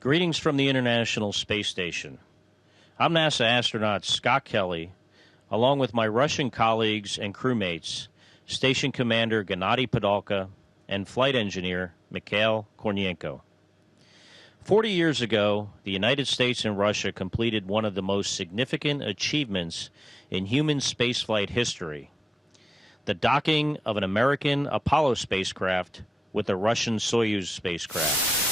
Greetings from the International Space Station. I'm NASA astronaut Scott Kelly, along with my Russian colleagues and crewmates, Station Commander Gennady Podolka and Flight Engineer Mikhail Kornienko. 40 years ago, the United States and Russia completed one of the most significant achievements in human spaceflight history, the docking of an American Apollo spacecraft with a Russian Soyuz spacecraft.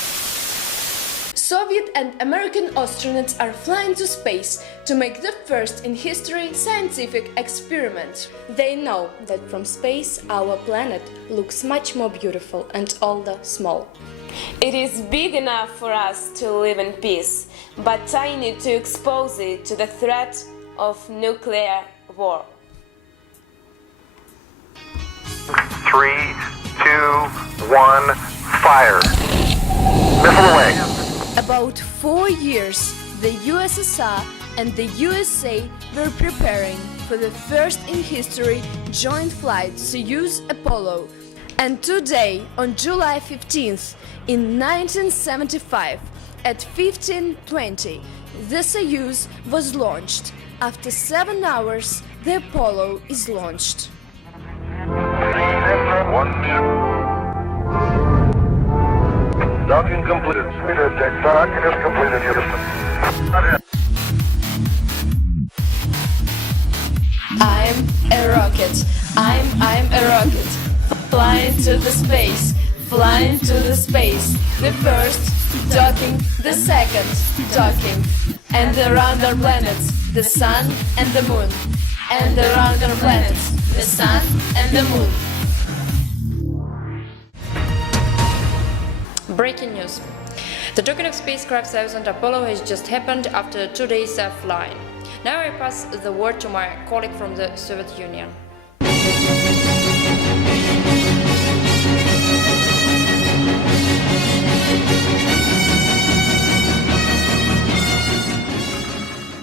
Soviet and American astronauts are flying to space to make the first in history scientific experiment. They know that from space our planet looks much more beautiful and although small. It is big enough for us to live in peace, but tiny to expose it to the threat of nuclear war. 3, 2, 1, fire. Missile away. About 4 years, the USSR and the USA were preparing for the first in history joint flight Soyuz Apollo. And today, on July 15th, in 1975, at 15:20, the Soyuz was launched. After 7 hours, the Apollo is launched. Docking completed. Docking is completed, Houston. I'm a rocket. I'm a rocket. Flying to the space. Flying to the space. The first docking, the second docking. And around our planets, the sun and the moon. And around our planets, the sun and the moon. Breaking news. The docking of spacecraft Soyuz and Apollo has just happened after 2 days of flying. Now I pass the word to my colleague from the Soviet Union.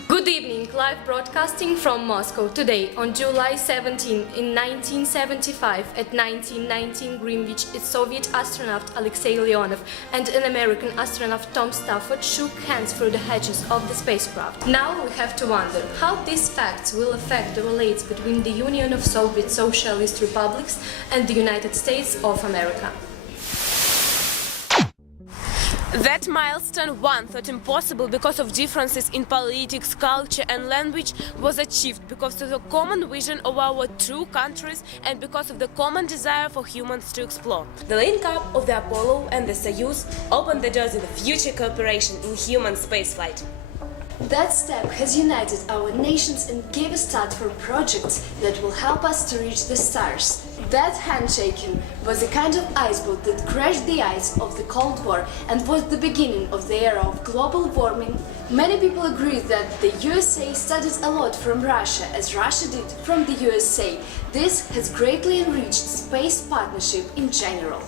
Good evening, live broadcasting from Moscow today on July 17 in 1975 at 1919 Greenwich, a Soviet astronaut Alexei Leonov and an American astronaut Tom Stafford shook hands through the hatches of the spacecraft. Now we have to wonder how these facts will affect the relations between the Union of Soviet Socialist Republics and the United States of America. That milestone, one thought impossible because of differences in politics, culture and language, was achieved because of the common vision of our two countries and because of the common desire for humans to explore. The link-up of the Apollo and the Soyuz opened the doors in the future cooperation in human spaceflight. That step has united our nations and gave a start for projects that will help us to reach the stars. That handshaking was a kind of iceboat that crashed the ice of the Cold War and was the beginning of the era of global warming. Many people agree that the USA studied a lot from Russia, as Russia did from the USA. This has greatly enriched space partnership in general.